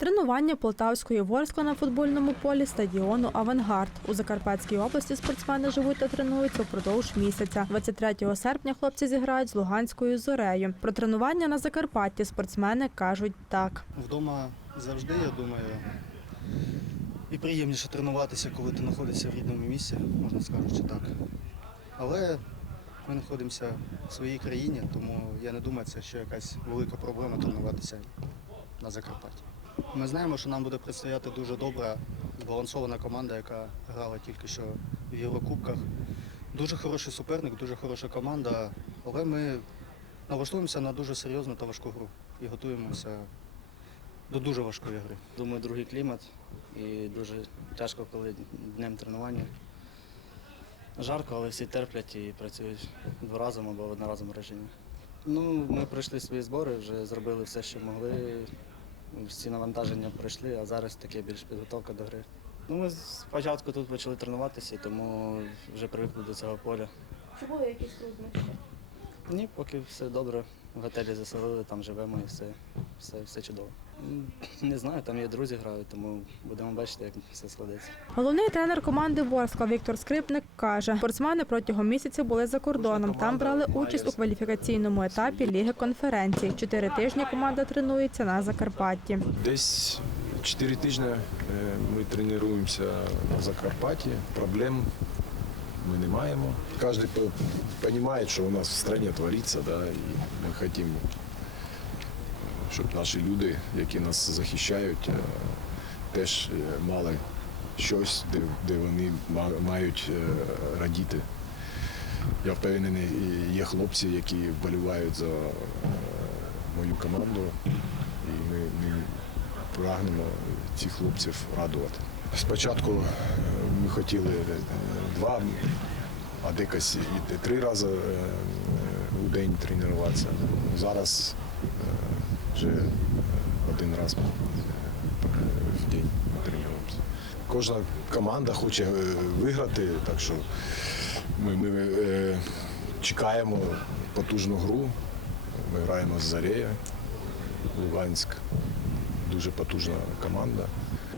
Тренування Полтавської Ворскла на футбольному полі стадіону Авангард. У Закарпатській області спортсмени живуть та тренуються впродовж місяця. 23 серпня хлопці зіграють з Луганською зорею. Про тренування на Закарпатті спортсмени кажуть так. Вдома завжди, я думаю, і приємніше тренуватися, коли ти знаходишся в рідному місці, можна скажучи так. Але ми знаходимося в своїй країні, тому я не думаю, це ще якась велика проблема тренуватися на Закарпатті. Ми знаємо, що нам буде предстояти дуже добра, збалансована команда, яка грала тільки що в Єврокубках. Дуже хороший суперник, дуже хороша команда, але ми налаштуємося на дуже серйозну та важку гру і готуємося до дуже важкої гри. Думаю, другий клімат і дуже тяжко, коли днем тренування. Жарко, але всі терплять і працюють дворазом або в одноразовому режимі. Ну, ми пройшли свої збори, вже зробили все, що могли. Всі навантаження пройшли, а зараз таке більш підготовка до гри. Ну, ми спочатку тут почали тренуватися, тому вже привикли до цього поля. Чи були якісь труднощі? Ні, поки все добре. В готелі заселили, там живемо і все, все, все чудово. Не знаю, там є друзі грають, тому будемо бачити, як все складеться. Головний тренер команди Ворскла Віктор Скрипник каже, спортсмени протягом місяця були за кордоном. Там брали участь у кваліфікаційному етапі Ліги конференцій. Чотири тижні команда тренується на Закарпатті. Десь 4 тижні е, ми тренуємося на Закарпатті. Проблем ми не маємо. Кожен розуміє, що у нас в країні твориться, да, і ми хочемо, щоб наші люди, які нас захищають, е, теж е, мали щось, де, де вони мають е, радіти. Я впевнений, є хлопці, які вболівають за мою команду, і ми, ми прагнемо цих хлопців радувати. Спочатку ми хотіли е, два, а декось і три рази е, у день тренуватися. Зараз е, вже один раз в день тренуємося. Кожна команда хоче виграти, так що ми, ми чекаємо потужну гру. Ми граємо з Зарея, Луганськ. Дуже потужна команда.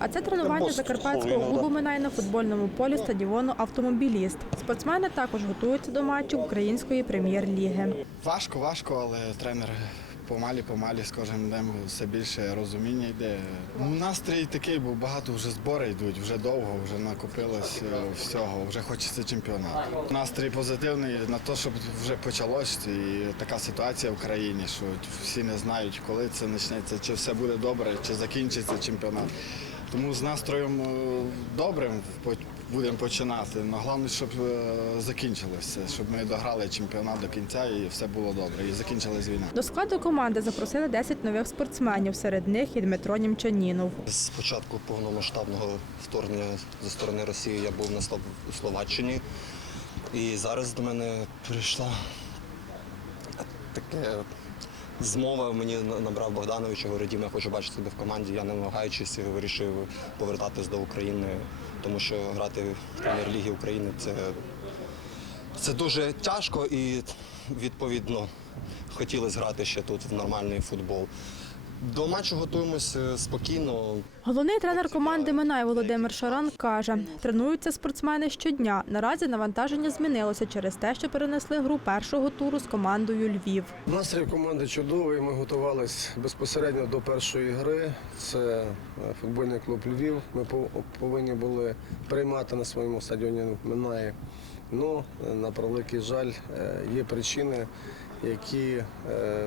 А це тренування закарпатського клубу минає на футбольному полі стадіону Автомобіліст. Спортсмени також готуються до матчів української прем'єр-ліги. Важко, важко, але тренер помалі-помалі з кожним днем все більше розуміння йде. Настрій такий, бо багато вже збори йдуть, вже довго, вже накопилось е, всього, вже хочеться чемпіонату. Настрій позитивний на те, щоб вже почалось. І така ситуація в країні, що всі не знають, коли це почнеться, чи все буде добре, чи закінчиться чемпіонат. Тому з настроєм е, добрим будемо починати. Але головне, щоб е, закінчилося, щоб ми дограли чемпіонат до кінця і все було добре. І закінчилась війна. До складу команди запросили 10 нових спортсменів. Серед них і Дмитро Німчанінов. З початку повномасштабного вторгнення зі сторони Росії я був на у Словаччині. І зараз до мене прийшла таке змова. Мені набрав Богданович, говорить, «Дім, я хочу бачити тебе в команді. Я не намагаючись вирішив повертатись до України, тому що грати в прем'єр-лігі України це, це дуже тяжко і відповідно хотілося грати ще тут в нормальний футбол. До матчу готуємося спокійно. Головний тренер команди Минай Володимир Шаран каже, тренуються спортсмени щодня. Наразі навантаження змінилося через те, що перенесли гру першого туру з командою Львів. Настрій команди чудовий. Ми готувалися безпосередньо до першої гри. Це е, футбольний клуб Львів. Ми повинні були приймати на своєму стадіоні Минаї. Ну, е, на превеликий жаль, е, є причини, які е,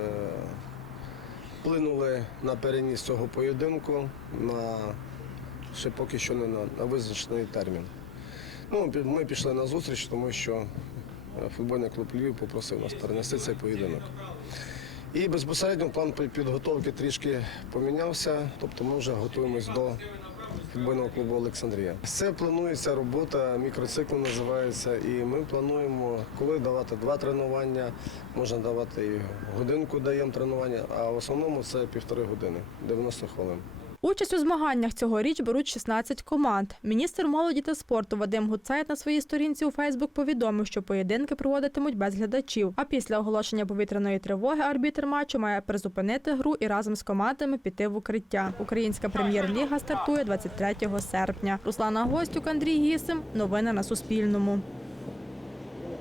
вплинули на переніс цього поєдинку на ще поки що не на, на визначений термін. Ну, ми пішли на зустріч, тому що е, футбольний клуб Львів попросив нас перенести цей поєдинок. І безпосередньо план підготовки трішки помінявся, тобто ми вже готуємось до футбольного клубу Олександрія. Це планується робота, мікроцикл називається, і ми плануємо, коли давати два тренування, можна давати і годинку даємо тренування, а в основному це півтори години, 90 хвилин. Участь у змаганнях цьогоріч беруть 16 команд. Міністр молоді та спорту Вадим Гуцайт на своїй сторінці у Фейсбук повідомив, що поєдинки проводитимуть без глядачів. А після оголошення повітряної тривоги арбітр матчу має призупинити гру і разом з командами піти в укриття. Українська прем'єр-ліга стартує 23 серпня. Руслана Гостюк, Андрій Гісим. Новини на Суспільному.